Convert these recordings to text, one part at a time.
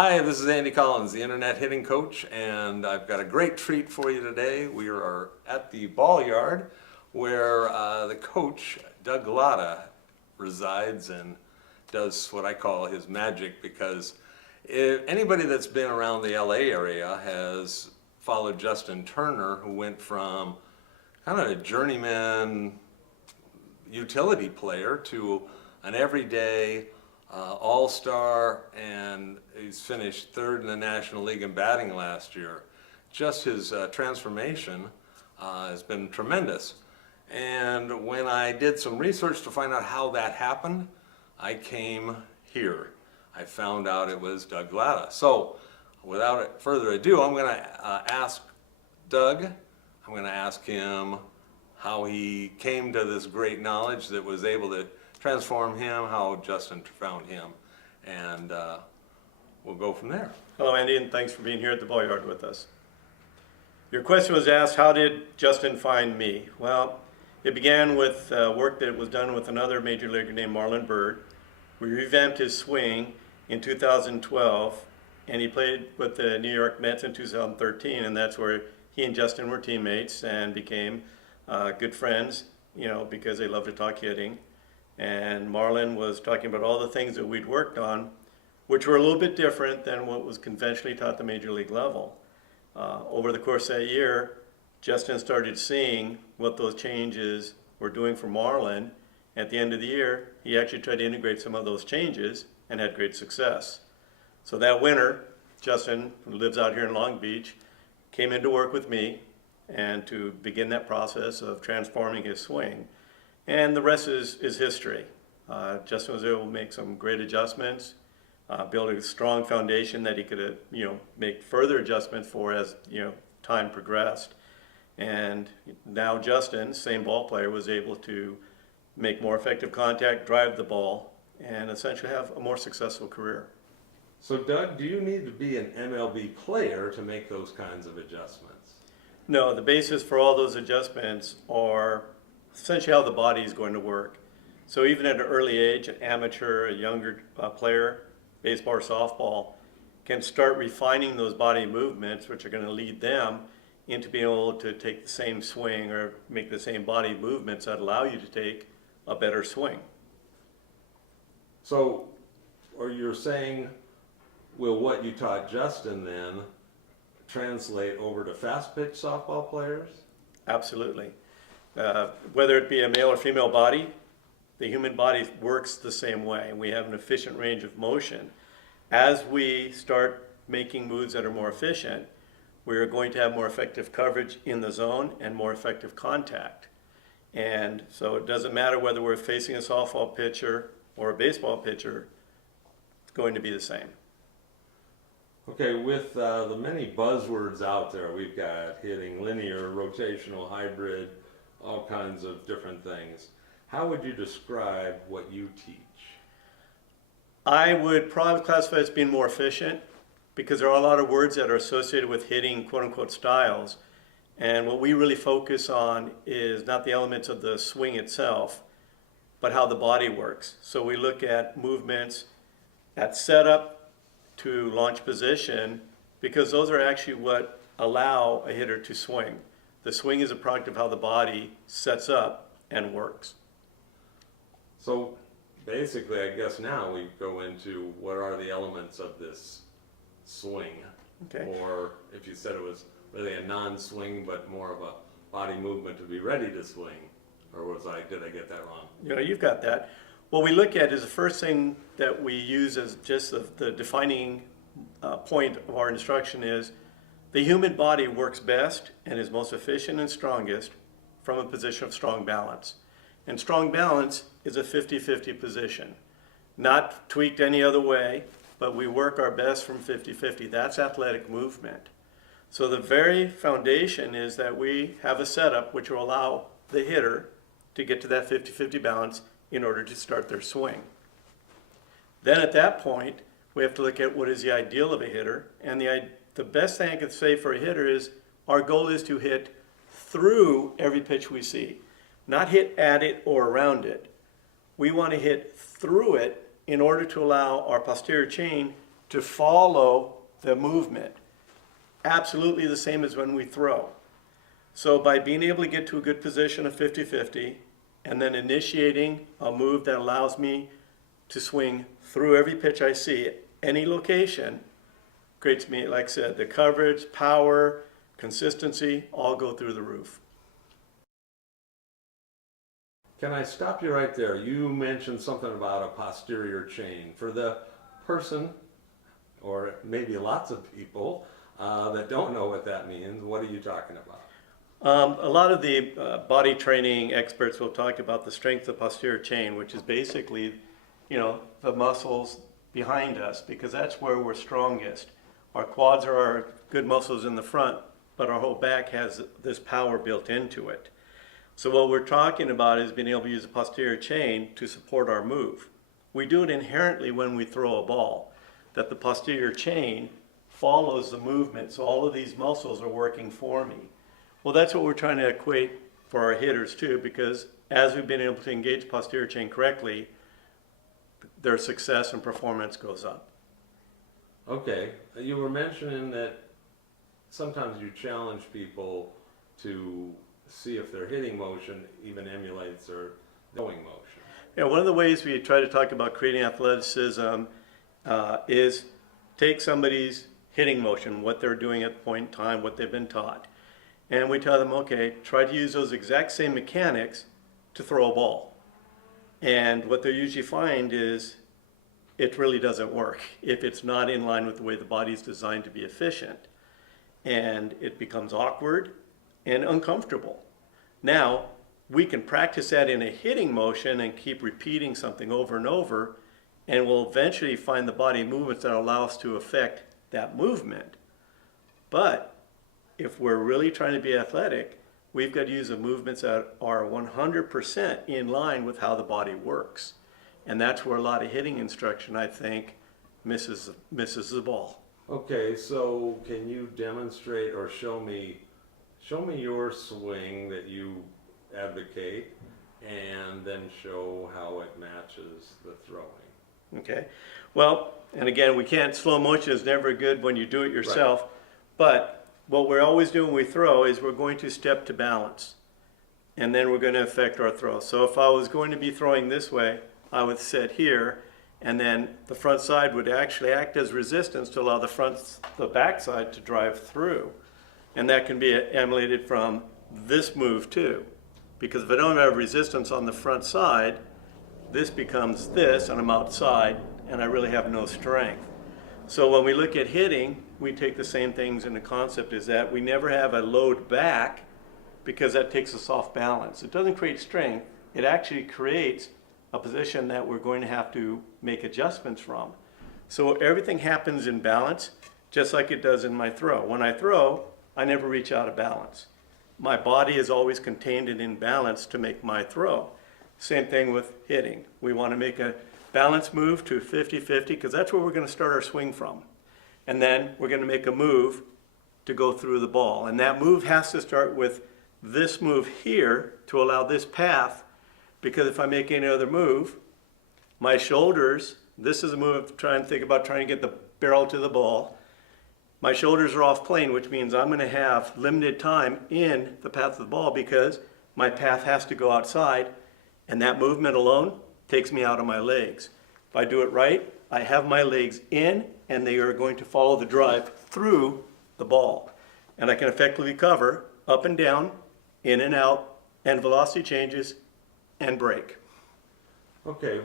Hi, this is Andy Collins, the Internet Hitting Coach, and I've got a great treat for you today. We are at the ball yard where the coach, Doug Latta, resides and does what I call his magic, because if anybody that's been around the LA area has followed Justin Turner, who went from kind of a journeyman utility player to an everyday all-star, and he's finished third in the National League in batting last year. Just his transformation has been tremendous. And when I did some research to find out how that happened, I came here. I found out it was Doug Latta. So without further ado, I'm going to ask Doug, I'm going to ask him how he came to this great knowledge that was able to transform him, how Justin found him, and we'll go from there. Hello, Andy, and thanks for being here at the ball yard with us. Your question was asked, how did Justin find me? Well, it began with work that was done with another major leaguer named Marlon Byrd. We revamped his swing in 2012, and he played with the New York Mets in 2013, and that's where he and Justin were teammates and became good friends, because they love to talk hitting. And Marlon was talking about all the things that we'd worked on, which were a little bit different than what was conventionally taught at the major league level. Over the course of that year, Justin started seeing what those changes were doing for Marlon. At the end of the year, he actually tried to integrate some of those changes and had great success. So that winter, Justin, who lives out here in Long Beach, came in to work with me and to begin that process of transforming his swing. And the rest is history. Justin was able to make some great adjustments, build a strong foundation that he could, make further adjustments for as time progressed. And now Justin, same ball player, was able to make more effective contact, drive the ball, and essentially have a more successful career. So Doug, do you need to be an MLB player to make those kinds of adjustments? No, the basis for all those adjustments are essentially how the body is going to work. So even at an early age, an amateur, a younger player, baseball or softball, can start refining those body movements, which are going to lead them into being able to take the same swing or make the same body movements that allow you to take a better swing. So, or you're saying, will what you taught Justin then translate over to fast pitch softball players? Absolutely. Whether it be a male or female body, the human body works the same way, and we have an efficient range of motion. As we start making moves that are more efficient, we are going to have more effective coverage in the zone and more effective contact. And so it doesn't matter whether we're facing a softball pitcher or a baseball pitcher, it's going to be the same. Okay, with the many buzzwords out there, we've got hitting, linear, rotational, hybrid, all kinds of different things. How would you describe what you teach? I would probably classify as being more efficient, because there are a lot of words that are associated with hitting quote-unquote styles. And what we really focus on is not the elements of the swing itself, but how the body works. So we look at movements at setup to launch position, because those are actually what allow a hitter to swing. The swing is a product of how the body sets up and works. So basically, I guess now we go into what are the elements of this swing. Okay. Or if you said it was really a non-swing but more of a body movement to be ready to swing, or did I get that wrong? You've got that. What we look at is the first thing that we use as just the defining point of our instruction is the human body works best and is most efficient and strongest from a position of strong balance. And strong balance is a 50-50 position, not tweaked any other way, but we work our best from 50-50. That's athletic movement. So the very foundation is that we have a setup which will allow the hitter to get to that 50-50 balance in order to start their swing. Then at that point, we have to look at what is the ideal of a hitter, and the best thing I could say for a hitter is our goal is to hit through every pitch we see, not hit at it or around it. We want to hit through it in order to allow our posterior chain to follow the movement. Absolutely the same as when we throw. So by being able to get to a good position of 50-50 and then initiating a move that allows me to swing through every pitch I see, any location, creates me, like I said, the coverage, power, consistency, all go through the roof. Can I stop you right there? You mentioned something about a posterior chain. For the person, or maybe lots of people, that don't know what that means, what are you talking about? A lot of the body training experts will talk about the strength of posterior chain, which is basically, the muscles behind us, because that's where we're strongest. Our quads are our good muscles in the front, but our whole back has this power built into it. So what we're talking about is being able to use the posterior chain to support our move. We do it inherently when we throw a ball, that the posterior chain follows the movement, so all of these muscles are working for me. Well, that's what we're trying to equate for our hitters too, because as we've been able to engage posterior chain correctly, their success and performance goes up. Okay, you were mentioning that sometimes you challenge people to see if their hitting motion even emulates their throwing motion. Yeah, one of the ways we try to talk about creating athleticism is take somebody's hitting motion, what they're doing at the point in time, what they've been taught. And we tell them, okay, try to use those exact same mechanics to throw a ball. And what they usually find is it really doesn't work if it's not in line with the way the body is designed to be efficient. And it becomes awkward and uncomfortable. Now, we can practice that in a hitting motion and keep repeating something over and over, and we'll eventually find the body movements that allow us to affect that movement. But if we're really trying to be athletic, we've got to use the movements that are 100% in line with how the body works. And that's where a lot of hitting instruction, I think, misses the ball. Okay, so can you demonstrate or show me your swing that you advocate, and then show how it matches the throwing? Okay, well, and again, slow motion is never good when you do it yourself, right. But what we're always doing when we throw is we're going to step to balance, and then we're going to affect our throw. So if I was going to be throwing this way, I would sit here, and then the front side would actually act as resistance to allow the back side to drive through. And that can be emulated from this move too. Because if I don't have resistance on the front side, this becomes this, and I'm outside, and I really have no strength. So when we look at hitting, we take the same things in the concept is that we never have a load back, because that takes us off balance. It doesn't create strength, it actually creates a position that we're going to have to make adjustments from. So everything happens in balance, just like it does in my throw. When I throw, I never reach out of balance. My body is always contained and in balance to make my throw. Same thing with hitting. We want to make a balanced move to 50-50, because that's where we're going to start our swing from. And then we're going to make a move to go through the ball. And that move has to start with this move here to allow this path, because if I make any other move, my shoulders, this is a move of trying to get the barrel to the ball. My shoulders are off plane, which means I'm going to have limited time in the path of the ball, because my path has to go outside, and that movement alone takes me out of my legs. If I do it right, I have my legs in, and they are going to follow the drive through the ball. And I can effectively cover up and down, in and out, and velocity changes, and break. Okay,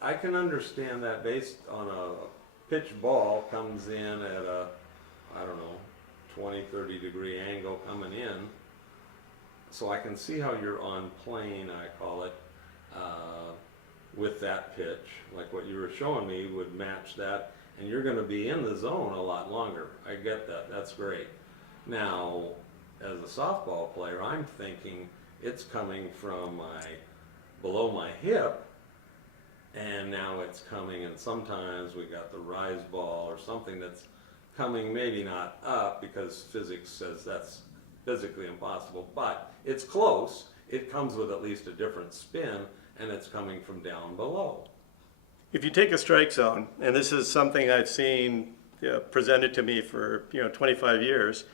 I can understand that based on a pitch ball comes in at a, 20-30 degree angle coming in. So I can see how you're on plane, I call it, with that pitch. Like what you were showing me would match that, and you're going to be in the zone a lot longer. I get that, that's great. Now, as a softball player, I'm thinking it's coming from below my hip, and now it's coming, and sometimes we got the rise ball or something that's coming maybe not up, because physics says that's physically impossible, but it's close. It comes with at least a different spin, and it's coming from down below. If you take a strike zone, and this is something I've seen presented to me for 25 years,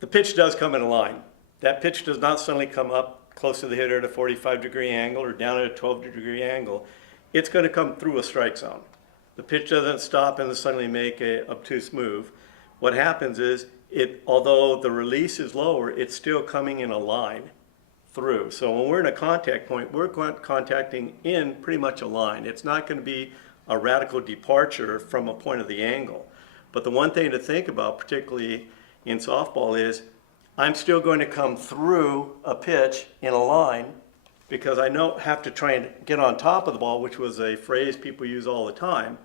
the pitch does come in a line. That pitch does not suddenly come up close to the hitter at a 45-degree angle or down at a 12-degree angle. It's going to come through a strike zone. The pitch doesn't stop and suddenly make an obtuse move. What happens is, although the release is lower, it's still coming in a line through. So when we're in a contact point, we're contacting in pretty much a line. It's not going to be a radical departure from a point of the angle. But the one thing to think about, particularly in softball, is I'm still going to come through a pitch in a line because I don't have to try and get on top of the ball, which was a phrase people use all the time.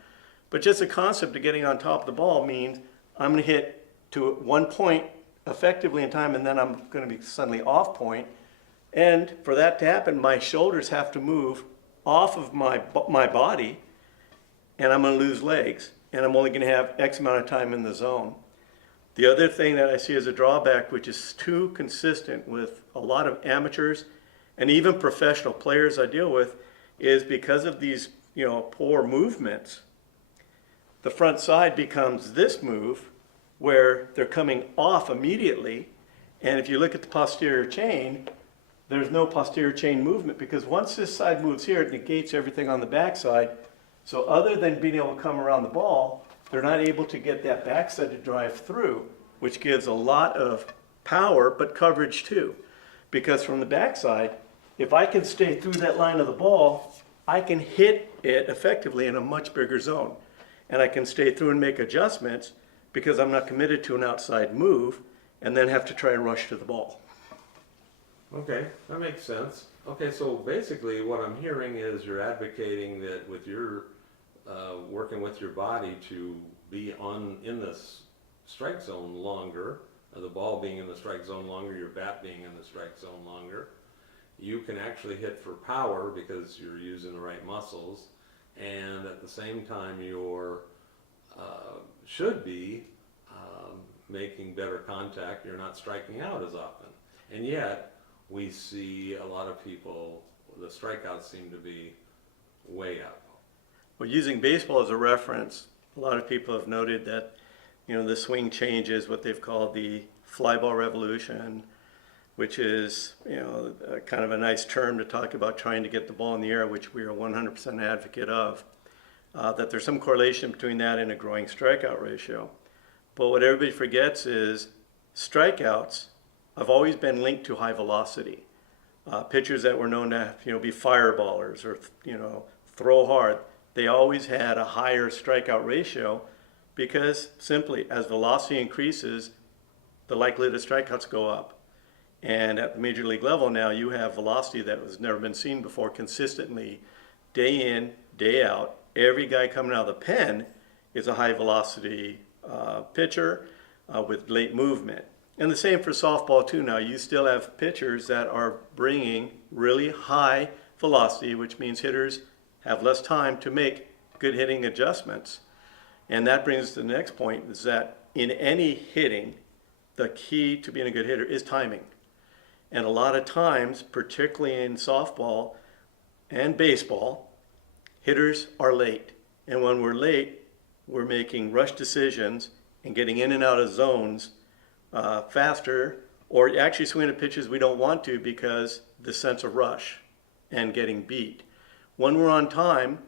But just the concept of getting on top of the ball means I'm going to hit to one point effectively in time, and then I'm going to be suddenly off point. And for that to happen, my shoulders have to move off of my body, and I'm going to lose legs, and I'm only going to have X amount of time in the zone. The other thing that I see as a drawback, which is too consistent with a lot of amateurs and even professional players I deal with, is because of these poor movements, the front side becomes this move where they're coming off immediately. And if you look at the posterior chain, there's no posterior chain movement because once this side moves here, it negates everything on the backside. So other than being able to come around the ball, they're not able to get that backside to drive through, which gives a lot of power, but coverage too. Because from the backside, if I can stay through that line of the ball, I can hit it effectively in a much bigger zone. And I can stay through and make adjustments because I'm not committed to an outside move and then have to try and rush to the ball. Okay, that makes sense. Okay, so basically what I'm hearing is you're advocating that with your working with your body to be in this strike zone longer, the ball being in the strike zone longer, your bat being in the strike zone longer, you can actually hit for power because you're using the right muscles, and at the same time you're should be making better contact. You're not striking out as often, and yet we see a lot of people, the strikeouts seem to be way up. Well, using baseball as a reference, a lot of people have noted that the swing changes, what they've called the fly ball revolution, which is kind of a nice term to talk about trying to get the ball in the air, which we are 100% advocate of. That there's some correlation between that and a growing strikeout ratio. But what everybody forgets is strikeouts have always been linked to high velocity. Pitchers that were known to be fireballers or throw hard, they always had a higher strikeout ratio because simply as velocity increases, the likelihood of strikeouts go up. And at the major league level now, you have velocity that has never been seen before consistently, day in, day out. Every guy coming out of the pen is a high velocity pitcher with late movement. And the same for softball too. Now you still have pitchers that are bringing really high velocity, which means hitters have less time to make good hitting adjustments. And that brings us to the next point, is that in any hitting, the key to being a good hitter is timing. And a lot of times, particularly in softball and baseball, hitters are late. And when we're late, we're making rush decisions and getting in and out of zones faster, or actually swinging at pitches we don't want to because the sense of rush and getting beat. When we're on time,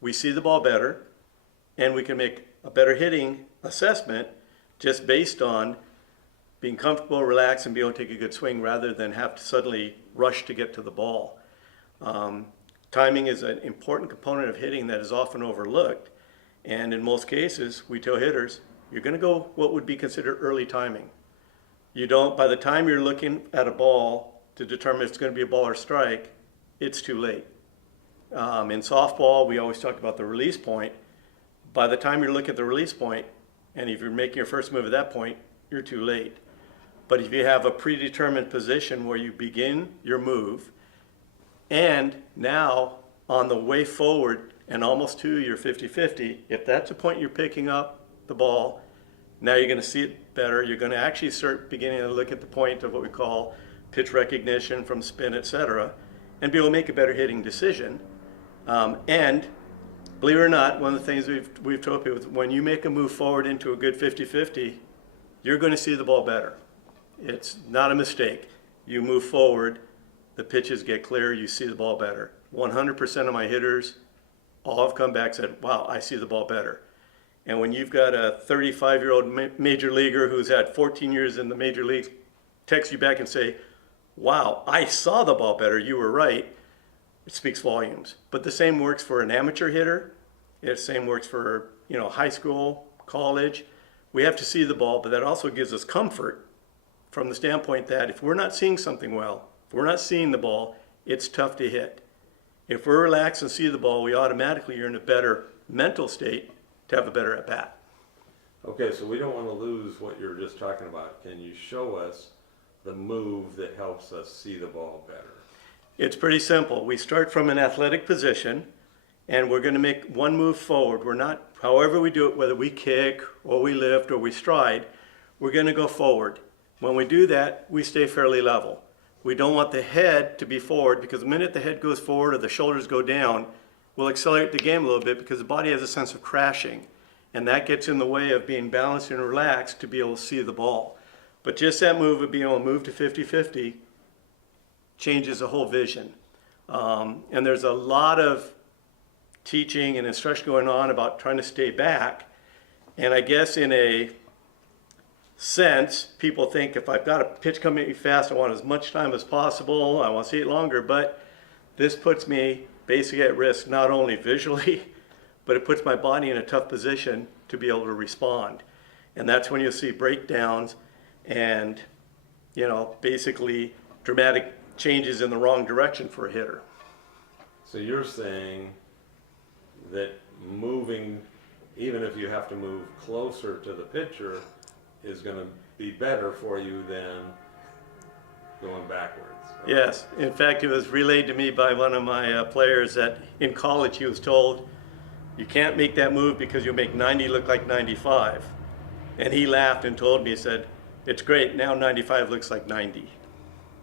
we see the ball better, and we can make a better hitting assessment just based on being comfortable, relaxed, and be able to take a good swing rather than have to suddenly rush to get to the ball. Timing is an important component of hitting that is often overlooked, and in most cases, we tell hitters, you're going to go what would be considered early timing. You don't, by the time you're looking at a ball to determine if it's going to be a ball or strike, it's too late. In softball, we always talk about the release point. By the time you're looking at the release point, and if you're making your first move at that point, you're too late. But if you have a predetermined position where you begin your move, and now on the way forward and almost to your 50-50, if that's the point you're picking up the ball, now you're going to see it better. You're going to actually start beginning to look at the point of what we call pitch recognition from spin, etc., and be able to make a better hitting decision. And believe it or not, one of the things we've told people is when you make a move forward into a good 50-50, you're going to see the ball better. It's not a mistake. You move forward, the pitches get clear, you see the ball better. 100% of my hitters all have come back and said, wow, I see the ball better. And when you've got a 35-year-old major leaguer who's had 14 years in the major leagues text you back and say, wow, I saw the ball better, you were right, it speaks volumes. But the same works for an amateur hitter. The same works for, high school, college. We have to see the ball, but that also gives us comfort from the standpoint that if we're not seeing something well, if we're not seeing the ball, it's tough to hit. If we're relaxed and see the ball, we automatically are in a better mental state to have a better at bat. Okay, so we don't want to lose what you're just talking about. Can you show us the move that helps us see the ball better? It's pretty simple. We start from an athletic position and we're going to make one move forward. We're not, however we do it, whether we kick or we lift or we stride, we're going to go forward. When we do that, we stay fairly level. We don't want the head to be forward because the minute the head goes forward or the shoulders go down, we'll accelerate the game a little bit because the body has a sense of crashing. And that gets in the way of being balanced and relaxed to be able to see the ball. But just that move of being able to move to 50-50 changes the whole vision. And there's a lot of teaching and instruction going on about trying to stay back. And I guess in a sense, people think if I've got a pitch coming at me fast, I want as much time as possible, I want to see it longer, but this puts me basically at risk not only visually, but it puts my body in a tough position to be able to respond. And that's when you'll see breakdowns and, basically dramatic changes in the wrong direction for a hitter. So you're saying that moving, even if you have to move closer to the pitcher, is going to be better for you than going backwards. Yes. In fact, it was relayed to me by one of my players that in college he was told, you can't make that move because you'll make 90 look like 95. And he laughed and told me, he said, it's great, now 95 looks like 90.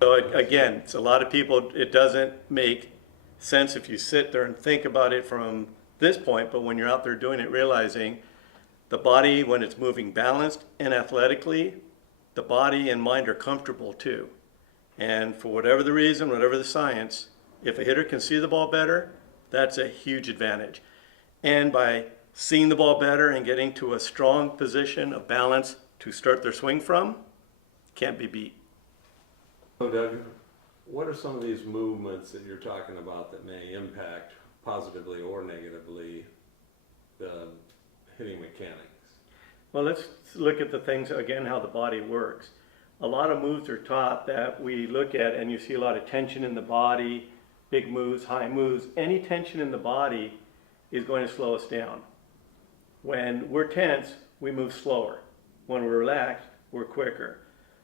So again, it's a lot of people, it doesn't make sense if you sit there and think about it from this point, but when you're out there doing it, realizing the body, when it's moving balanced and athletically, the body and mind are comfortable too. And for whatever the reason, whatever the science, if a hitter can see the ball better, that's a huge advantage. And by seeing the ball better and getting to a strong position of balance to start their swing from, can't be beat. So Doug, what are some of these movements that you're talking about that may impact positively or negatively the hitting mechanics? Well, let's look at the things, again, how the body works. A lot of moves are taught that we look at and you see a lot of tension in the body, big moves, high moves. Any tension in the body is going to slow us down. When we're tense, we move slower. When we're relaxed, we're quicker.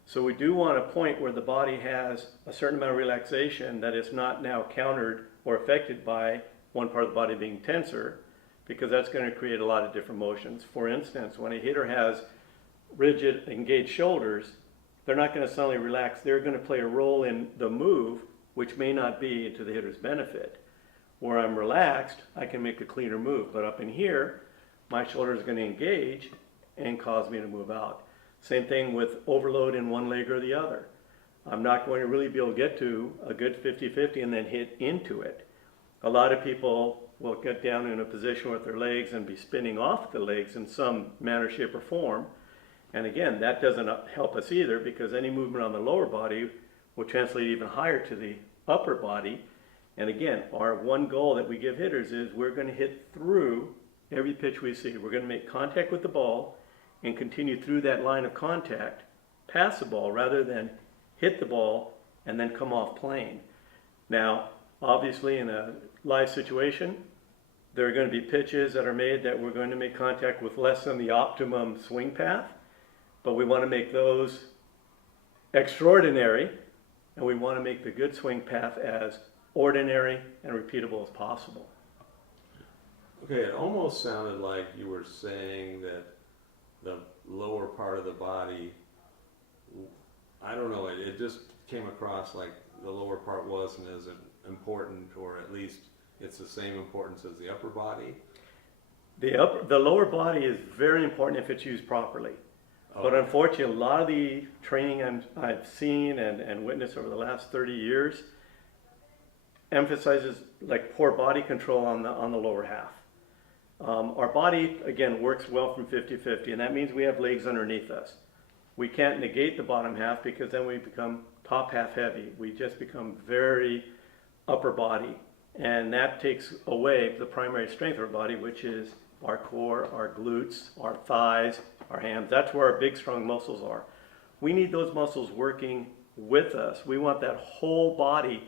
So we do want a point where the body has a certain amount of relaxation that is not now countered or affected by one part of the body being tenser, because that's going to create a lot of different motions. For instance, when a hitter has rigid, engaged shoulders, they're not going to suddenly relax. They're going to play a role in the move, which may not be to the hitter's benefit. Where I'm relaxed, I can make a cleaner move. But up in here, my shoulder is going to engage and cause me to move out. Same thing with overload in one leg or the other. I'm not going to really be able to get to a good 50-50 and then hit into it. A lot of people will get down in a position with their legs and be spinning off the legs in some manner, shape, or form. And again, that doesn't help us either, because any movement on the lower body will translate even higher to the upper body. And again, our one goal that we give hitters is we're going to hit through every pitch we see. We're going to make contact with the ball and continue through that line of contact, pass the ball, rather than hit the ball and then come off plane. Now, obviously in a live situation, there are going to be pitches that are made that we're going to make contact with less than the optimum swing path, but we want to make those extraordinary, and we want to make the good swing path as ordinary and repeatable as possible. Okay, it almost sounded like you were saying that the lower part of the body, I don't know, it just came across like the lower part wasn't as important, or at least it's the same importance as the upper body. The lower body is very important if it's used properly. But Oh. unfortunately, a lot of the training I've seen and witnessed over the last 30 years emphasizes like poor body control on the lower half. Our body, again, works well from 50-50, and that means we have legs underneath us. We can't negate the bottom half because then we become top half heavy. We just become very upper body, and that takes away the primary strength of our body, which is our core, our glutes, our thighs, our hams. That's where our big strong muscles are. We need those muscles working with us. We want that whole body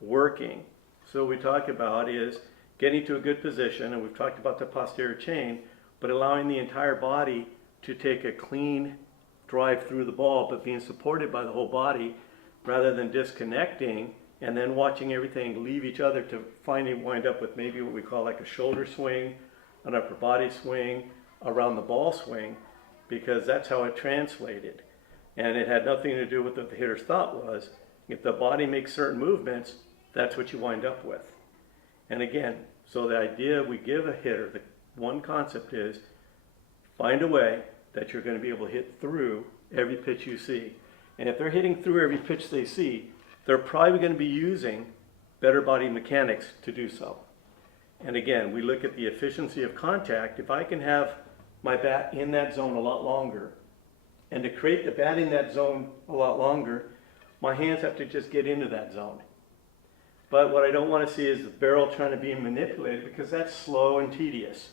working. So what we talk about is getting to a good position, and we've talked about the posterior chain, but allowing the entire body to take a clean drive through the ball, but being supported by the whole body rather than disconnecting and then watching everything leave each other to finally wind up with maybe what we call like a shoulder swing, an upper body swing, around the ball swing, because that's how it translated. And it had nothing to do with what the hitter's thought was. If the body makes certain movements, that's what you wind up with. And again, so the idea we give a hitter, the one concept is find a way that you're going to be able to hit through every pitch you see. And if they're hitting through every pitch they see, they're probably going to be using better body mechanics to do so. And again, we look at the efficiency of contact. If I can have my bat in that zone a lot longer, and to create the bat in that zone a lot longer, my hands have to just get into that zone. But what I don't want to see is the barrel trying to be manipulated, because that's slow and tedious.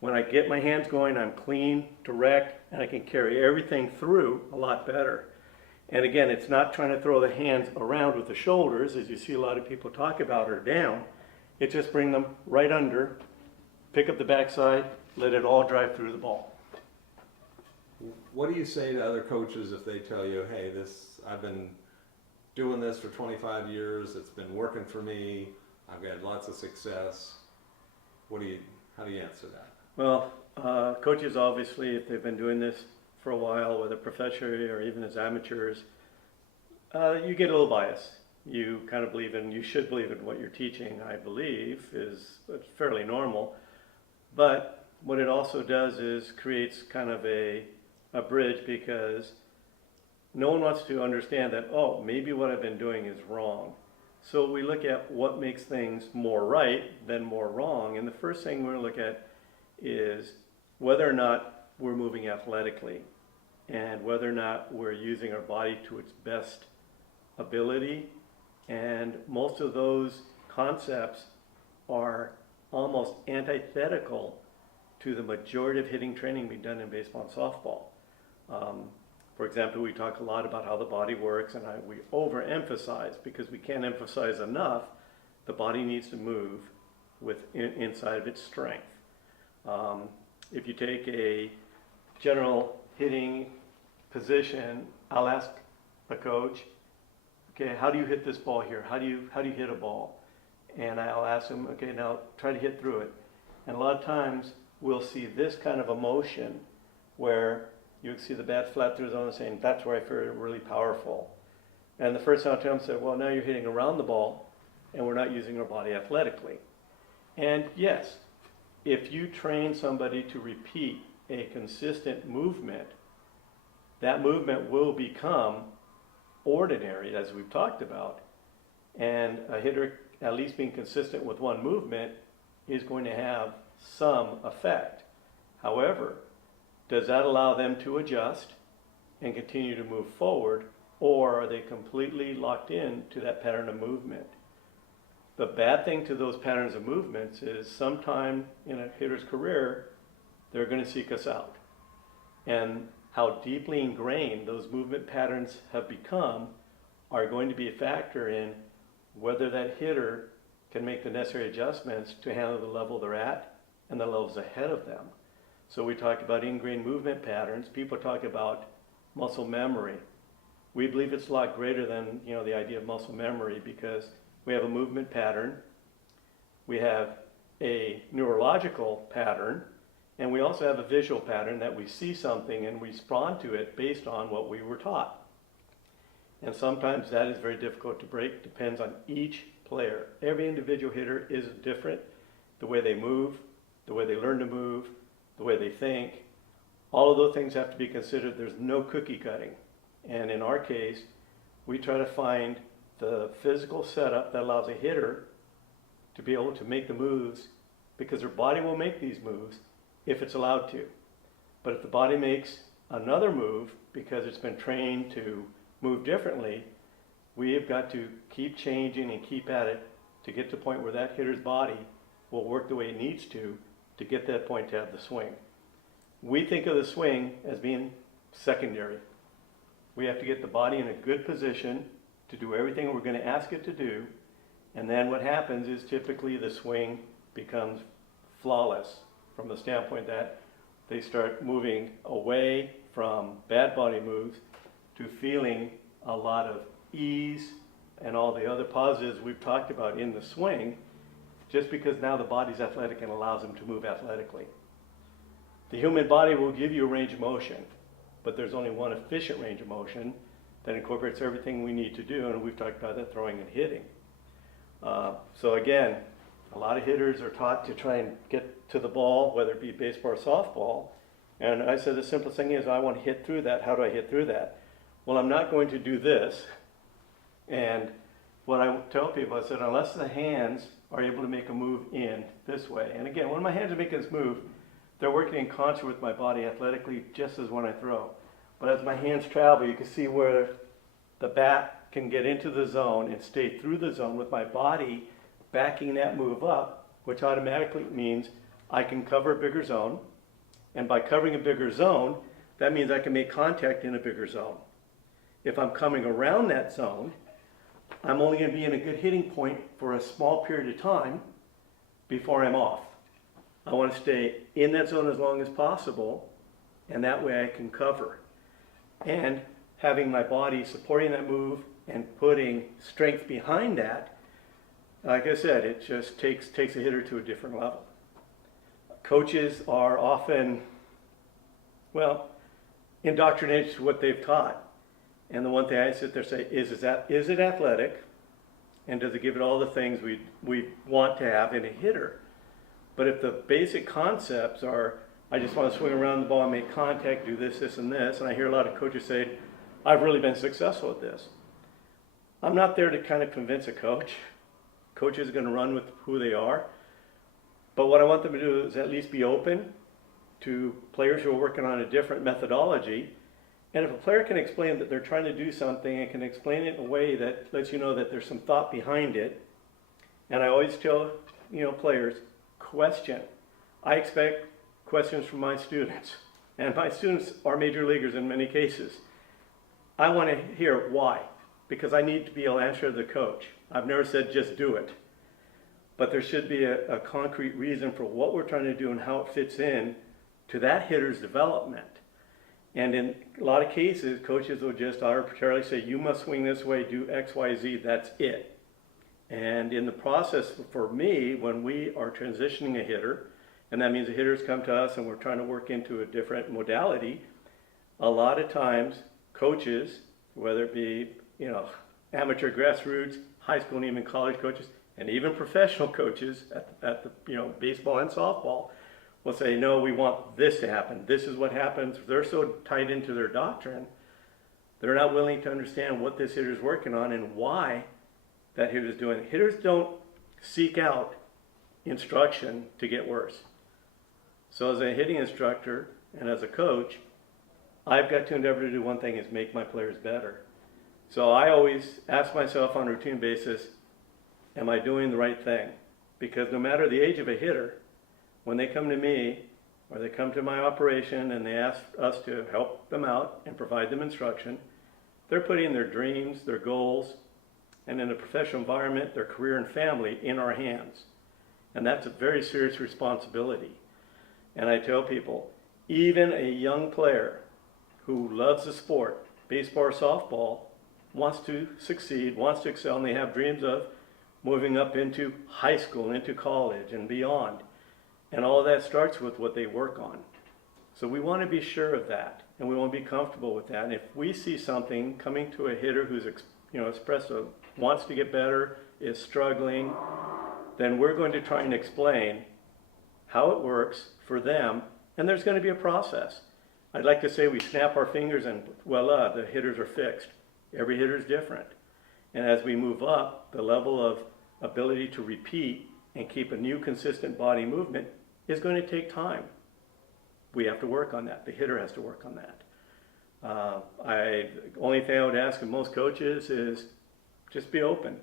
When I get my hands going, I'm clean, direct, and I can carry everything through a lot better. And again, it's not trying to throw the hands around with the shoulders, as you see a lot of people talk about, or down. It's just bring them right under, pick up the backside, let it all drive through the ball. What do you say to other coaches if they tell you, hey, I've been doing this for 25 years, it's been working for me, I've had lots of success? How do you answer that? Well, coaches obviously, if they've been doing this for a while, whether professionally or even as amateurs, you get a little bias. You kind of you should believe in what you're teaching, I believe, is fairly normal. But what it also does is creates kind of a bridge, because no one wants to understand that, oh, maybe what I've been doing is wrong. So we look at what makes things more right than more wrong. And the first thing we're going to look at is whether or not we're moving athletically and whether or not we're using our body to its best ability. And most of those concepts are almost antithetical to the majority of hitting training we've done in baseball and softball. For example, we talk a lot about how the body works, and we overemphasize, because we can't emphasize enough, the body needs to move inside of its strength. If you take a general hitting position, I'll ask a coach, okay, how do you hit this ball here? How do you hit a ball? And I'll ask him, okay, now try to hit through it. And a lot of times we'll see this kind of a motion where you see the bat flat through the zone and saying, that's where I feel really powerful. And the first time I tell him, said, well, now you're hitting around the ball and we're not using our body athletically. And yes, if you train somebody to repeat a consistent movement, that movement will become ordinary, as we've talked about. And a hitter, at least being consistent with one movement, is going to have some effect. However, does that allow them to adjust and continue to move forward, or are they completely locked in to that pattern of movement? The bad thing to those patterns of movements is sometime in a hitter's career, they're going to seek us out. And how deeply ingrained those movement patterns have become are going to be a factor in whether that hitter can make the necessary adjustments to handle the level they're at and the levels ahead of them. So we talk about ingrained movement patterns. People talk about muscle memory. We believe it's a lot greater than the idea of muscle memory, because we have a movement pattern, we have a neurological pattern, and we also have a visual pattern that we see something and we respond to it based on what we were taught. And sometimes that is very difficult to break, depends on each player. Every individual hitter is different, the way they move, the way they learn to move, the way they think. All of those things have to be considered. There's no cookie cutting. And in our case, we try to find the physical setup that allows a hitter to be able to make the moves, because their body will make these moves if it's allowed to. But if the body makes another move because it's been trained to move differently, we have got to keep changing and keep at it to get to the point where that hitter's body will work the way it needs to get that point to have the swing. We think of the swing as being secondary. We have to get the body in a good position to do everything we're going to ask it to do, and then what happens is typically the swing becomes flawless from the standpoint that they start moving away from bad body moves to feeling a lot of ease and all the other positives we've talked about in the swing, just because now the body's athletic and allows them to move athletically. The human body will give you a range of motion, but there's only one efficient range of motion that incorporates everything we need to do, and we've talked about that, throwing and hitting. So again, a lot of hitters are taught to try and get to the ball, whether it be baseball or softball, and I said the simplest thing is, I want to hit through that. How do I hit through that? Well, I'm not going to do this. And what I tell people, I said, unless the hands are able to make a move in this way, and again, when my hands are making this move, they're working in concert with my body athletically, just as when I throw. But as my hands travel, you can see where the bat can get into the zone and stay through the zone with my body backing that move up, which automatically means I can cover a bigger zone. And by covering a bigger zone, that means I can make contact in a bigger zone. If I'm coming around that zone, I'm only going to be in a good hitting point for a small period of time before I'm off. I want to stay in that zone as long as possible, and that way I can cover. And having my body supporting that move and putting strength behind that, like I said, it just takes a hitter to a different level. Coaches are often, indoctrinated to what they've taught. And the one thing I sit there and say is it athletic? And does it give it all the things we want to have in a hitter? But if the basic concepts are, I just want to swing around the ball and make contact, do this, this, and this, and I hear a lot of coaches say, I've really been successful at this. I'm not there to kind of convince a coach. Coach is going to run with who they are. But what I want them to do is at least be open to players who are working on a different methodology. And if a player can explain that they're trying to do something and can explain it in a way that lets you know that there's some thought behind it, and I always tell players, question. I expect questions from my students, and my students are major leaguers in many cases. I want to hear why, because I need to be able to answer the coach. I've never said just do it, but there should be a concrete reason for what we're trying to do and how it fits in to that hitter's development. And in a lot of cases, coaches will just arbitrarily say, you must swing this way, do X, Y, Z, that's it. And in the process, for me, when we are transitioning a hitter, and that means the hitters come to us and we're trying to work into a different modality, a lot of times coaches, whether it be amateur, grassroots, high school and even college coaches, and even professional coaches at the baseball and softball, will say, no, we want this to happen. This is what happens. They're so tied into their doctrine, they're not willing to understand what this hitter's working on and why that hitter's doing it. Hitters don't seek out instruction to get worse. So as a hitting instructor and as a coach, I've got to endeavor to do one thing, is make my players better. So I always ask myself on a routine basis, am I doing the right thing? Because no matter the age of a hitter, when they come to me or they come to my operation and they ask us to help them out and provide them instruction, they're putting their dreams, their goals, and in a professional environment, their career and family in our hands. And that's a very serious responsibility. And I tell people, even a young player who loves the sport, baseball or softball, wants to succeed, wants to excel, and they have dreams of moving up into high school, into college, and beyond. And all of that starts with what they work on. So we want to be sure of that, and we want to be comfortable with that. And if we see something coming to a hitter who's expressive, wants to get better, is struggling, then we're going to try and explain how it works for them, and there's going to be a process. I'd like to say we snap our fingers and voila, the hitters are fixed. Every hitter is different. And as we move up, the level of ability to repeat and keep a new consistent body movement is going to take time. We have to work on that. The hitter has to work on that. The only thing I would ask of most coaches is just be open,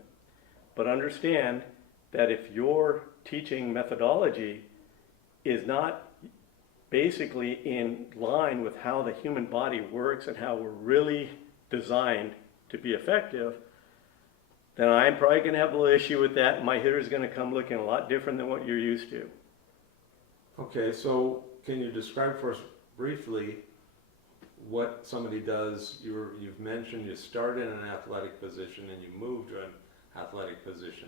but understand that if your teaching methodology is not basically in line with how the human body works and how we're really designed to be effective, then I'm probably going to have a little issue with that, and my hitter is going to come looking a lot different than what you're used to. Okay, so can you describe for us briefly what somebody does? You've mentioned you start in an athletic position and you move to an athletic position.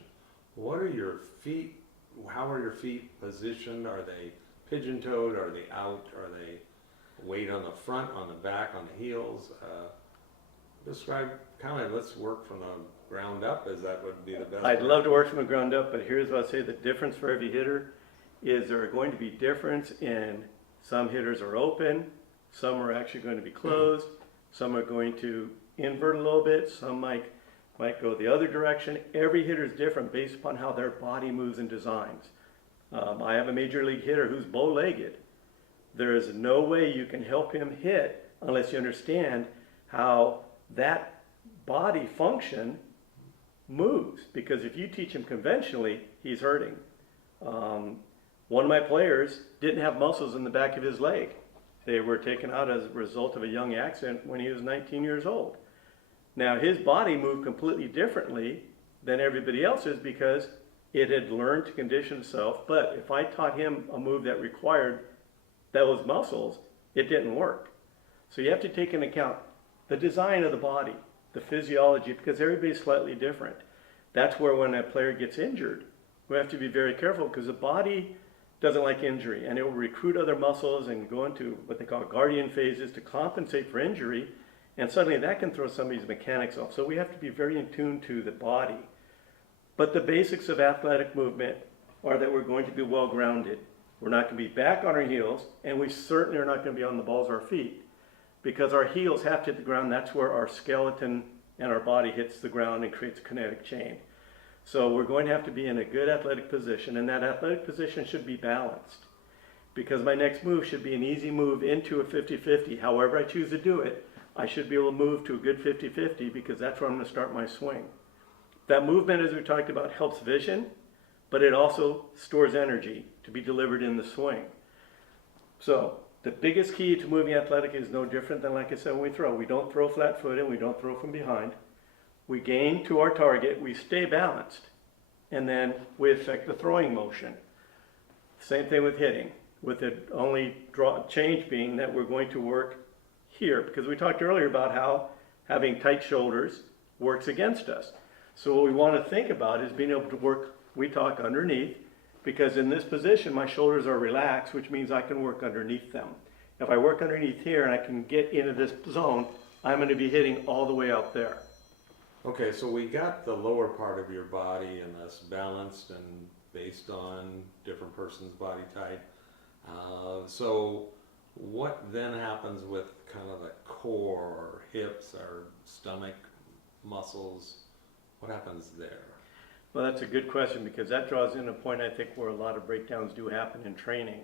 What are your feet? How are your feet positioned? Are they pigeon-toed? Are they out? Are they weight on the front, on the back, on the heels? Describe, kind of, let's work from the ground up, as that would be the best. I'd love to work from the ground up, but here's what I'd say: the difference for every hitter is there are going to be difference in some hitters are open, some are actually going to be closed, some are going to invert a little bit, some might go the other direction. Every hitter is different based upon how their body moves and designs. I have a major league hitter who's bow-legged. There is no way you can help him hit unless you understand how that body function moves, because if you teach him conventionally, he's hurting. One of my players didn't have muscles in the back of his leg. They were taken out as a result of a young accident when he was 19 years old. Now his body moved completely differently than everybody else's because it had learned to condition itself, but if I taught him a move that required those muscles, it didn't work. So you have to take into account the design of the body, the physiology, because everybody's slightly different. That's where when a player gets injured, we have to be very careful, because the body doesn't like injury, and it will recruit other muscles and go into what they call guardian phases to compensate for injury, and suddenly that can throw somebody's mechanics off. So we have to be very in tune to the body. But the basics of athletic movement are that we're going to be well grounded. We're not going to be back on our heels, and we certainly are not going to be on the balls of our feet, because our heels have to hit the ground. That's where our skeleton and our body hits the ground and creates a kinetic chain. So we're going to have to be in a good athletic position, and that athletic position should be balanced, because my next move should be an easy move into a 50-50. However I choose to do it, I should be able to move to a good 50-50, because that's where I'm going to start my swing. That movement, as we talked about, helps vision, but it also stores energy to be delivered in the swing. So the biggest key to moving athletic is no different than, like I said, when we throw. We don't throw flat-footed, we don't throw from behind. We gain to our target, we stay balanced, and then we affect the throwing motion. Same thing with hitting, with the only change being that we're going to work here, because we talked earlier about how having tight shoulders works against us. So what we want to think about is being able to work, we talk underneath, because in this position my shoulders are relaxed, which means I can work underneath them. If I work underneath here and I can get into this zone, I'm going to be hitting all the way out there. Okay, so we got the lower part of your body and that's balanced and based on different person's body type. So what then happens with kind of the core or hips or stomach muscles? What happens there? Well, that's a good question, because that draws in a point, I think, where a lot of breakdowns do happen in training.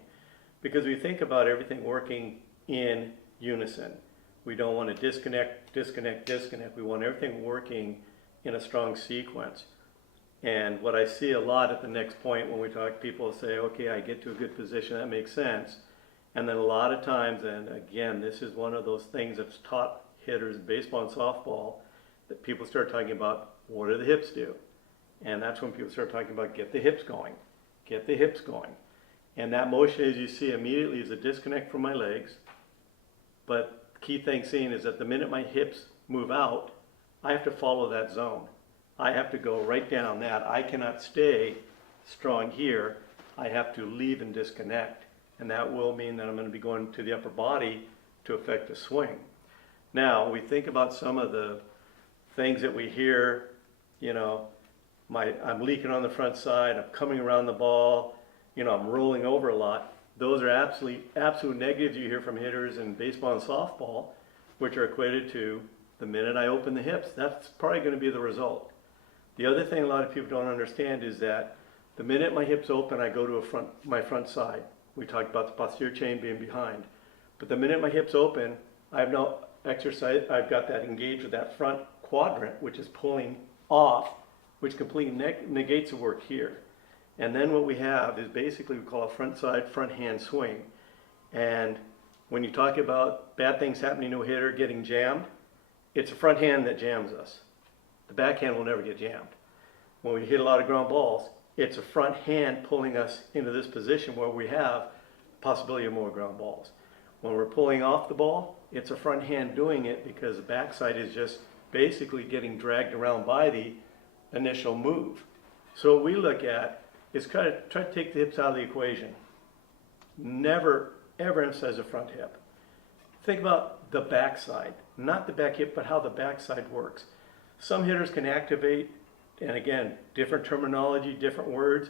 Because we think about everything working in unison. We don't want to disconnect. We want everything working in a strong sequence. And what I see a lot at the next point when we talk, people say, okay, I get to a good position, that makes sense. And then a lot of times, and again, this is one of those things that's taught hitters in baseball and softball, that people start talking about, what do the hips do? And that's when people start talking about, get the hips going, get the hips going. And that motion, as you see immediately, is a disconnect from my legs. But key thing seen is that the minute my hips move out, I have to follow that zone. I have to go right down that. I cannot stay strong here. I have to leave and disconnect. And that will mean that I'm going to be going to the upper body to affect the swing. Now, we think about some of the things that we hear, you know, I'm leaking on the front side, I'm coming around the ball, I'm rolling over a lot. Those are absolute negatives you hear from hitters in baseball and softball, which are equated to the minute I open the hips, that's probably going to be the result. The other thing a lot of people don't understand is that the minute my hips open, I go to my front side. We talked about the posterior chain being behind. But the minute my hips open, I have no exercise. I've got that engaged with that front quadrant, which is pulling off, which completely negates the work here. And then what we have is basically we call a front side, front hand swing. And when you talk about bad things happening to a hitter getting jammed, it's a front hand that jams us. The backhand will never get jammed. When we hit a lot of ground balls, it's a front hand pulling us into this position where we have possibility of more ground balls. When we're pulling off the ball, it's a front hand doing it because the backside is just basically getting dragged around by the initial move. So what we look at is try to take the hips out of the equation. Never, ever emphasize the front hip. Think about the backside, not the back hip, but how the backside works. Some hitters can activate, and again, different terminology, different words,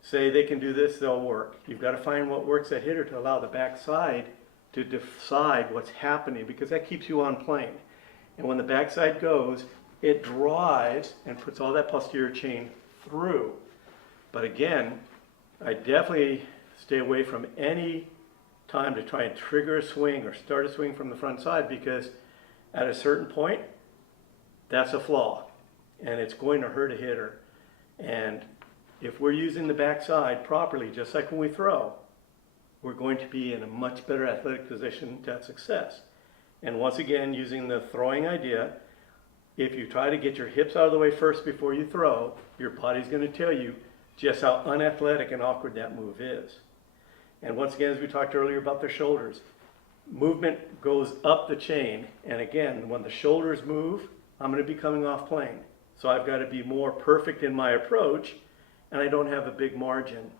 say they can do this, they'll work. You've got to find what works that hitter to allow the backside to decide what's happening, because that keeps you on plane. And when the backside goes, it drives and puts all that posterior chain through. But again, I definitely stay away from any time to try and trigger a swing or start a swing from the front side, because at a certain point, that's a flaw and it's going to hurt a hitter. And if we're using the backside properly, just like when we throw, we're going to be in a much better athletic position to have success. And once again, using the throwing idea, if you try to get your hips out of the way first before you throw, your body's going to tell you just how unathletic and awkward that move is. And once again, as we talked earlier about the shoulders, movement goes up the chain. And again, when the shoulders move, I'm going to be coming off plane. So I've got to be more perfect in my approach, and I don't have a big margin.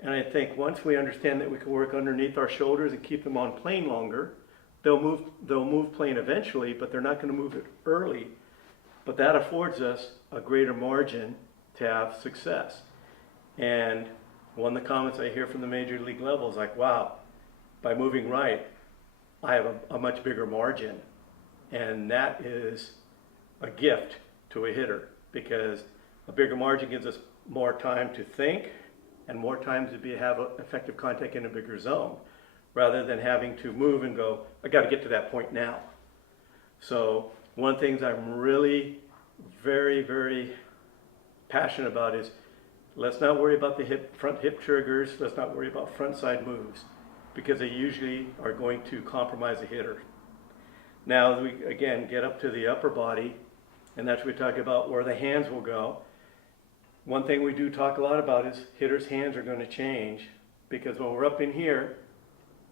And I think once we understand that we can work underneath our shoulders and keep them on plane longer, they'll move plane eventually, but they're not going to move it early. But that affords us a greater margin to have success. And one of the comments I hear from the major league level is like, wow, by moving right, I have a much bigger margin. And that is a gift to a hitter, because a bigger margin gives us more time to think and more time to have effective contact in a bigger zone, rather than having to move and go, I got to get to that point now. So one of the things I'm really very, very passionate about is, let's not worry about the front hip triggers. Let's not worry about front side moves, because they usually are going to compromise a hitter. Now we again get up to the upper body, and that's what we talk about where the hands will go. One thing we do talk a lot about is hitters' hands are going to change, because when we're up in here,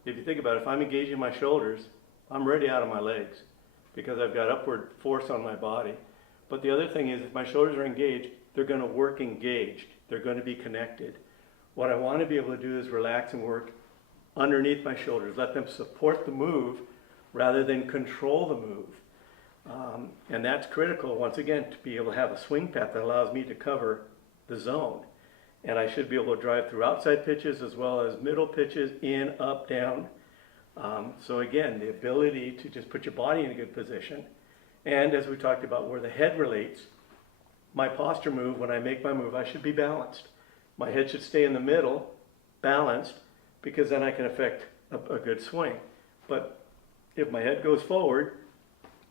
if you think about it, if I'm engaging my shoulders, I'm already out of my legs because I've got upward force on my body. But the other thing is, if my shoulders are engaged, they're going to work engaged. They're going to be connected. What I want to be able to do is relax and work underneath my shoulders, let them support the move rather than control the move. And that's critical, once again, to be able to have a swing path that allows me to cover the zone. And I should be able to drive through outside pitches as well as middle pitches, in, up, down. So again, the ability to just put your body in a good position. And as we talked about where the head relates, my posture move, when I make my move, I should be balanced. My head should stay in the middle, balanced, because then I can affect a good swing. But if my head goes forward,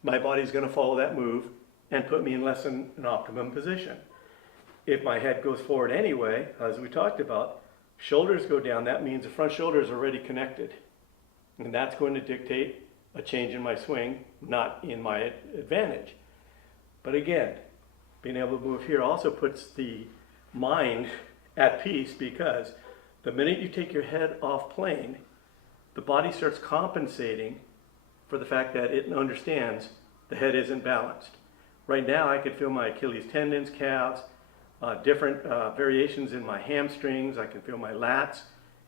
my body's going to follow that move and put me in less than an optimum position. If my head goes forward anyway, as we talked about, shoulders go down, that means the front shoulders are already connected. And that's going to dictate a change in my swing, not in my advantage. But again, being able to move here also puts the mind at peace, because the minute you take your head off plane, the body starts compensating for the fact that it understands the head isn't balanced. Right now I could feel my Achilles tendons, calves, different variations in my hamstrings. I can feel my lats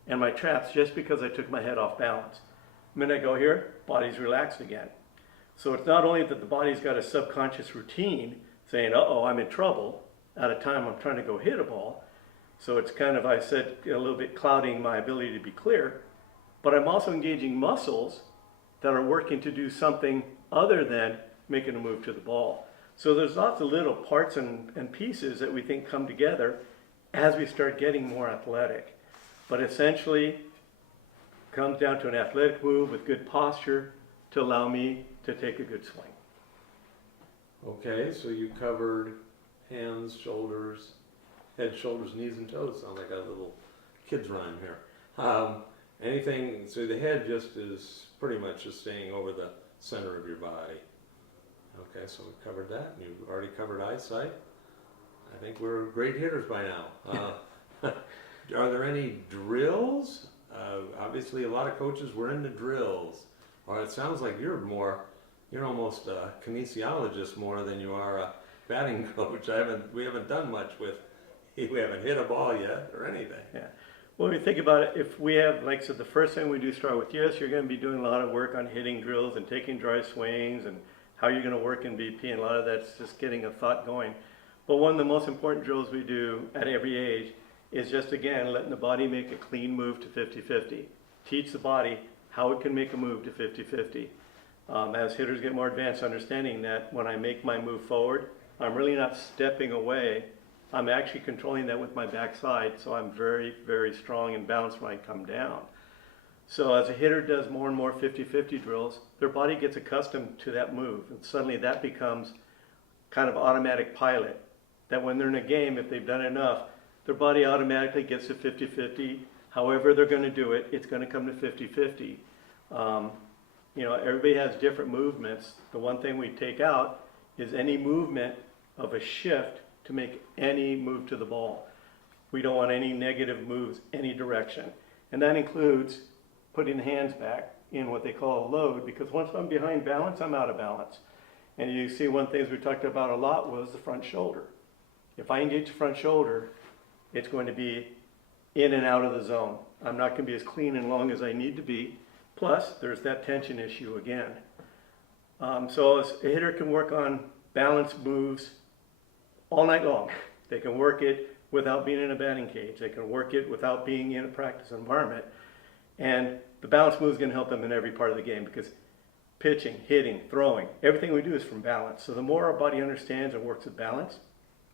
and my traps just because I took my head off balance. The minute I go here, body's relaxed again. So it's not only that the body's got a subconscious routine saying, uh-oh, I'm in trouble at a time I'm trying to go hit a ball, So it's kind of, I said, a little bit clouding my ability to be clear, but I'm also engaging muscles that are working to do something other than making a move to the ball. So there's lots of little parts and pieces that we think come together as we start getting more athletic. But essentially, comes down to an athletic move with good posture to allow me to take a good swing. Okay, so you covered hands, shoulders, head, shoulders, knees, and toes. Sound like a little kid's rhyme here. Anything, so the head just is pretty much just staying over the center of your body. Okay, so we covered that. You've already covered eyesight. I think we're great hitters by now. Are there any drills? Obviously, a lot of coaches were into drills. Or it sounds like you're almost a kinesiologist more than you are a batting coach. We haven't done much with, we haven't hit a ball yet or anything. Yeah. Well, when you think about it, if we have, like I said, the first thing we do start with, yes, you're going to be doing a lot of work on hitting drills and taking dry swings and how you're going to work in BP, and a lot of that's just getting a thought going. But one of the most important drills we do at every age is just, again, letting the body make a clean move to 50-50. Teach the body how it can make a move to 50-50. As hitters get more advanced, understanding that when I make my move forward, I'm really not stepping away. I'm actually controlling that with my backside, so I'm very, very strong and balanced when I come down. So as a hitter does more and more 50-50 drills, their body gets accustomed to that move, and suddenly that becomes kind of automatic pilot. That when they're in a game, if they've done enough, their body automatically gets to 50-50. However they're going to do it, it's going to come to 50-50. Everybody has different movements. The one thing we take out is any movement of a shift to make any move to the ball. We don't want any negative moves any direction. And that includes putting the hands back in what they call a load, because once I'm behind balance, I'm out of balance. And you see one of the things we talked about a lot was the front shoulder. If I engage the front shoulder, it's going to be in and out of the zone. I'm not going to be as clean and long as I need to be. Plus, there's that tension issue again. So a hitter can work on balance moves all night long. They can work it without being in a batting cage. They can work it without being in a practice environment. And the balance move is going to help them in every part of the game, because pitching, hitting, throwing, everything we do is from balance. So the more our body understands and works with balance,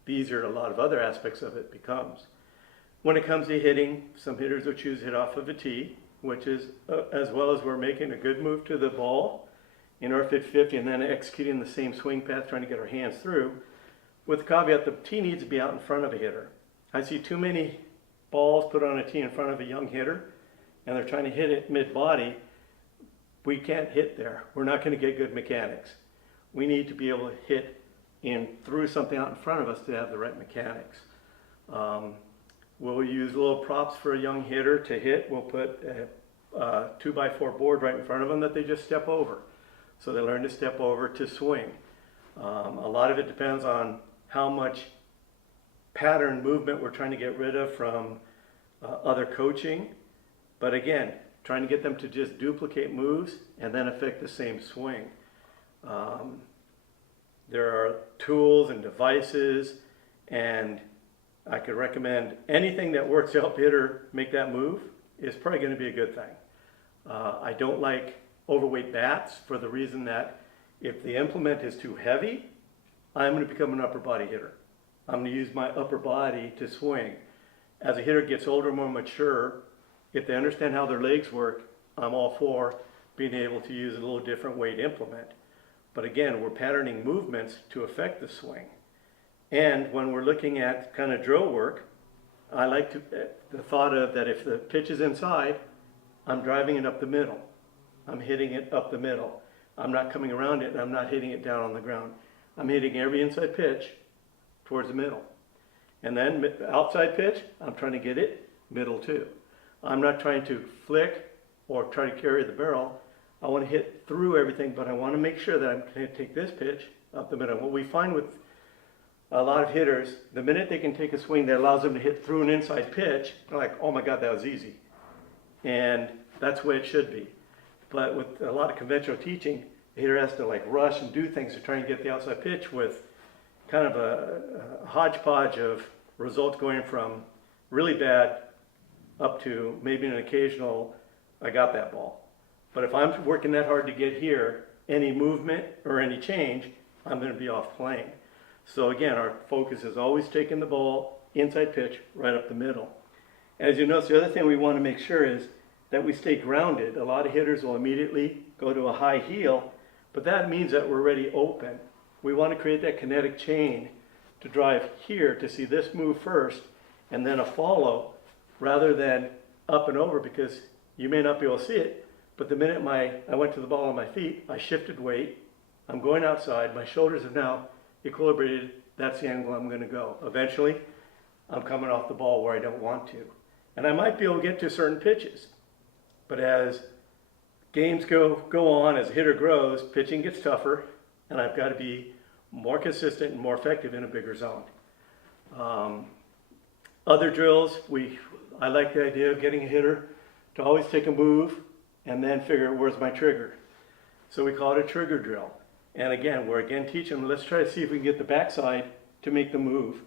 the easier a lot of other aspects of it becomes. When it comes to hitting, some hitters will choose to hit off of a tee, which is as well as we're making a good move to the ball in our 50-50 and then executing the same swing path, trying to get our hands through, with the caveat the tee needs to be out in front of a hitter. I see too many balls put on a tee in front of a young hitter, and they're trying to hit it mid-body. We can't hit there. We're not going to get good mechanics. We need to be able to hit in through something out in front of us to have the right mechanics. We'll use little props for a young hitter to hit. We'll put a 2x4 board right in front of them that they just step over. So they learn to step over to swing. A lot of it depends on how much pattern movement we're trying to get rid of from other coaching. But again, trying to get them to just duplicate moves and then affect the same swing. There are tools and devices, and I could recommend anything that works to help hitter make that move is probably going to be a good thing. I don't like overweight bats for the reason that if the implement is too heavy, I'm going to become an upper body hitter. I'm going to use my upper body to swing. As a hitter gets older, more mature, if they understand how their legs work, I'm all for being able to use a little different weight implement. But again, we're patterning movements to affect the swing. And when we're looking at kind of drill work, I like the thought of that if the pitch is inside, I'm driving it up the middle. I'm hitting it up the middle. I'm not coming around it and I'm not hitting it down on the ground. I'm hitting every inside pitch towards the middle. And then outside pitch, I'm trying to get it middle too. I'm not trying to flick or try to carry the barrel. I want to hit through everything, but I want to make sure that I'm going to take this pitch up the middle. What we find with a lot of hitters, the minute they can take a swing that allows them to hit through an inside pitch, they're like, oh my God, that was easy. And that's the way it should be. But with a lot of conventional teaching, the hitter has to like rush and do things to try and get the outside pitch with kind of a hodgepodge of results going from really bad up to maybe an occasional, I got that ball. But if I'm working that hard to get here, any movement or any change, I'm going to be off playing. So again, our focus is always taking the ball inside pitch right up the middle. As you notice, the other thing we want to make sure is that we stay grounded. A lot of hitters will immediately go to a high heel, but that means that we're already open. We want to create that kinetic chain to drive here to see this move first and then a follow rather than up and over, because you may not be able to see it, but the minute I went to the ball on my feet, I shifted weight, I'm going outside, my shoulders have now equilibrated, that's the angle I'm going to go. Eventually, I'm coming off the ball where I don't want to. And I might be able to get to certain pitches, but as games go on, as a hitter grows, pitching gets tougher, and I've got to be more consistent and more effective in a bigger zone. Other drills, I like the idea of getting a hitter to always take a move and then figure where's my trigger. So we call it a trigger drill. And again, we're teaching them, let's try to see if we can get the backside to make the move,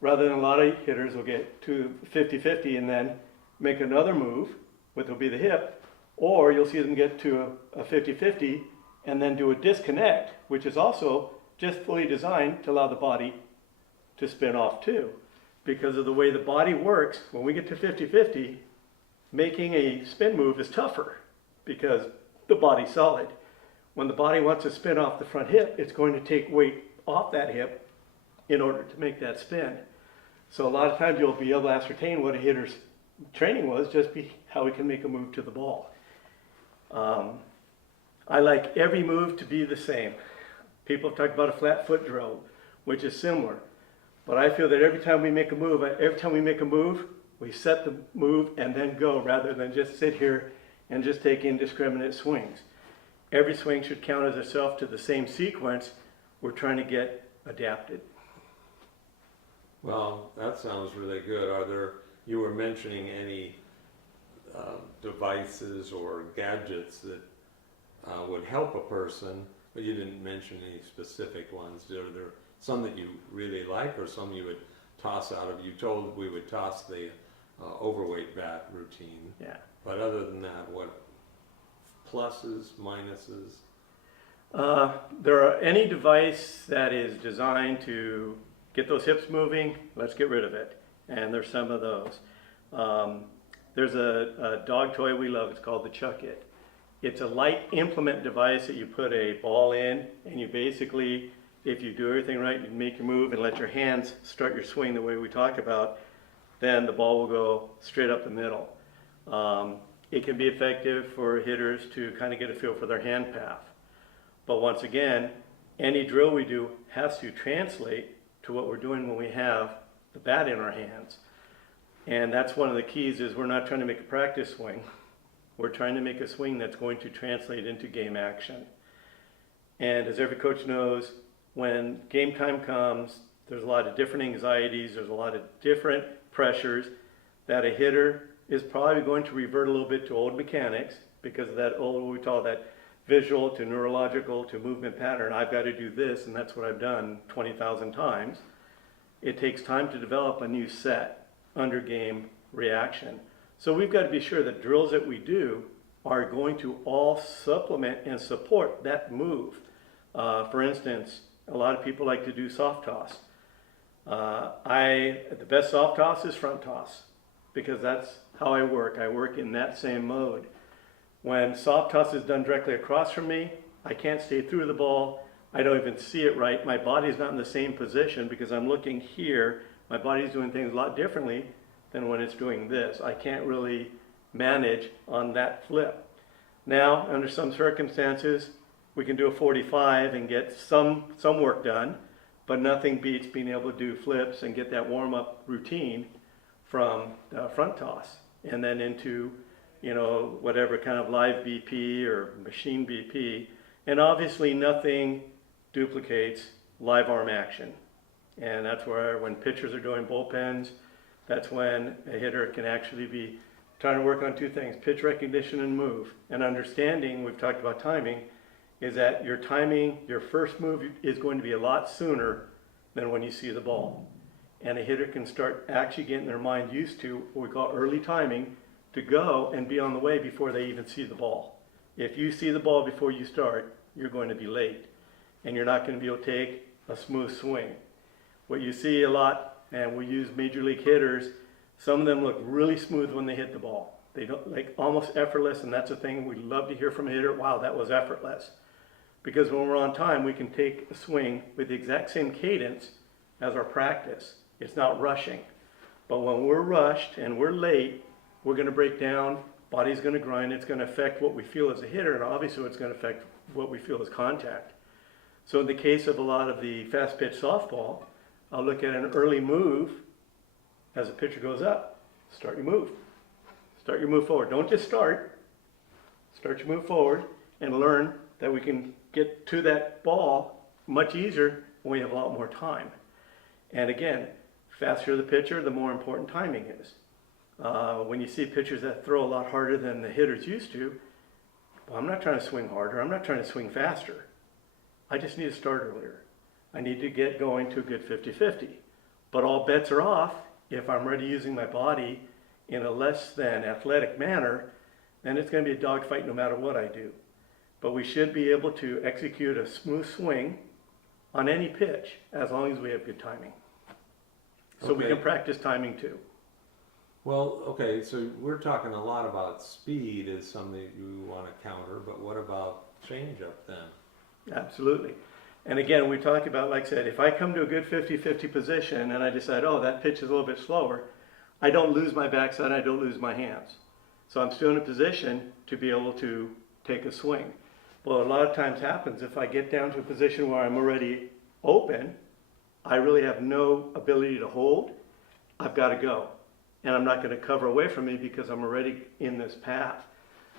rather than a lot of hitters will get to 50-50 and then make another move, which will be the hip, or you'll see them get to a 50-50 and then do a disconnect, which is also just fully designed to allow the body to spin off too. Because of the way the body works, when we get to 50-50, making a spin move is tougher because the body's solid. When the body wants to spin off the front hip, it's going to take weight off that hip in order to make that spin. So a lot of times you'll be able to ascertain what a hitter's training was just be how he can make a move to the ball. I like every move to be the same. People have talked about a flat foot drill, which is similar. But I feel that every time we make a move, we set the move and then go, rather than just sit here and just take indiscriminate swings. Every swing should count as itself to the same sequence we're trying to get adapted. Well, that sounds really good. You were mentioning any devices or gadgets that would help a person, but you didn't mention any specific ones. Are there some that you really like, or some you would toss out of? You told we would toss the overweight bat routine. Yeah. But other than that, what pluses, minuses? There are any device that is designed to get those hips moving, let's get rid of it. And there's some of those. There's a dog toy we love, it's called the Chuck It. It's a light implement device that you put a ball in, and you basically, if you do everything right, you make your move and let your hands start your swing the way we talk about, then the ball will go straight up the middle. It can be effective for hitters to kind of get a feel for their hand path. But once again, any drill we do has to translate to what we're doing when we have the bat in our hands. And that's one of the keys, is we're not trying to make a practice swing. We're trying to make a swing that's going to translate into game action. And as every coach knows, when game time comes, there's a lot of different anxieties, there's a lot of different pressures that a hitter is probably going to revert a little bit to old mechanics because of that old, what we call that visual to neurological to movement pattern. I've got to do this, and that's what I've done 20,000 times. It takes time to develop a new set under game reaction. So we've got to be sure that drills that we do are going to all supplement and support that move. For instance, a lot of people like to do soft toss. The best soft toss is front toss, because that's how I work. I work in that same mode. When soft toss is done directly across from me, I can't stay through the ball. I don't even see it right. My body's not in the same position because I'm looking here. My body's doing things a lot differently than when it's doing this. I can't really manage on that flip. Now, under some circumstances, we can do a 45 and get some work done, but nothing beats being able to do flips and get that warm-up routine from front toss and then into, whatever kind of live BP or machine BP. And obviously nothing duplicates live arm action. And that's where, when pitchers are doing bullpens, that's when a hitter can actually be trying to work on two things: pitch recognition and move. And understanding, we've talked about timing, is that your first move is going to be a lot sooner than when you see the ball. and a hitter can start actually getting their mind used to what we call early timing to go and be on the way before they even see the ball. If you see the ball before you start, you're going to be late, and you're not going to be able to take a smooth swing. What you see a lot, and we use major league hitters, some of them look really smooth when they hit the ball. They don't, like, almost effortless, and that's a thing we love to hear from a hitter. Wow, that was effortless. Because when we're on time, we can take a swing with the exact same cadence as our practice. It's not rushing. But when we're rushed and we're late, we're going to break down, body's going to grind, it's going to affect what we feel as a hitter, and obviously it's going to affect what we feel as contact. So in the case of a lot of the fast pitch softball, I'll look at an early move as a pitcher goes up. Start your move. Start your move forward. Don't just start. Start your move forward and learn that we can get to that ball much easier when we have a lot more time. And again, faster the pitcher, the more important timing is. When you see pitchers that throw a lot harder than the hitters used to, well, I'm not trying to swing harder. I'm not trying to swing faster. I just need to start earlier. I need to get going to a good 50-50. But all bets are off if I'm already using my body in a less than athletic manner, then it's going to be a dogfight no matter what I do. But we should be able to execute a smooth swing on any pitch as long as we have good timing. So we Okay. can practice timing too. Well, okay, so we're talking a lot about speed is something that you want to counter, but what about changeup then? Absolutely. And again, we talk about, like I said, if I come to a good 50-50 position and I decide, oh, that pitch is a little bit slower, I don't lose my backside, I don't lose my hands. So I'm still in a position to be able to take a swing. Well, a lot of times happens if I get down to a position where I'm already open, I really have no ability to hold, I've got to go. And I'm not going to cover away from me because I'm already in this path.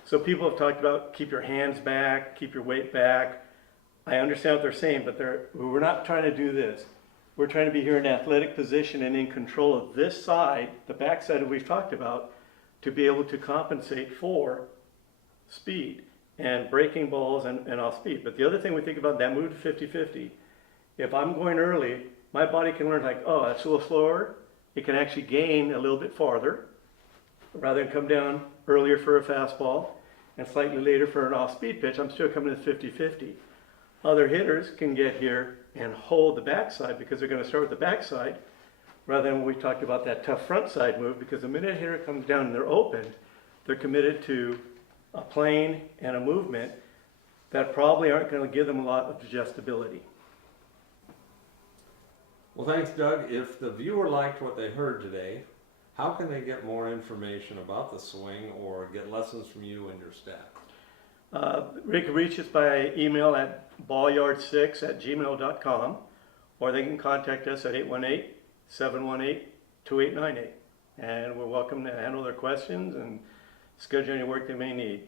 So people have talked about keep your hands back, keep your weight back. I understand what they're saying, but we're not trying to do this. We're trying to be here in an athletic position and in control of this side, the back side that we've talked about, to be able to compensate for speed and breaking balls and off speed. But the other thing we think about, that move to 50-50, if I'm going early, my body can learn like, oh, that's a little slower. It can actually gain a little bit farther rather than come down earlier for a fastball and slightly later for an off-speed pitch. I'm still coming to 50-50. Other hitters can get here and hold the backside because they're going to start with the backside rather than when we talked about that tough front side move, because the minute a hitter comes down and they're open, they're committed to a plane and a movement that probably aren't going to give them a lot of adjustability. Well, thanks, Doug. If the viewer liked what they heard today, how can they get more information about the swing or get lessons from you and your staff? They can reach us by email at ballyard6@gmail.com, or they can contact us at 818-718-2898. And we're welcome to handle their questions and schedule any work they may need.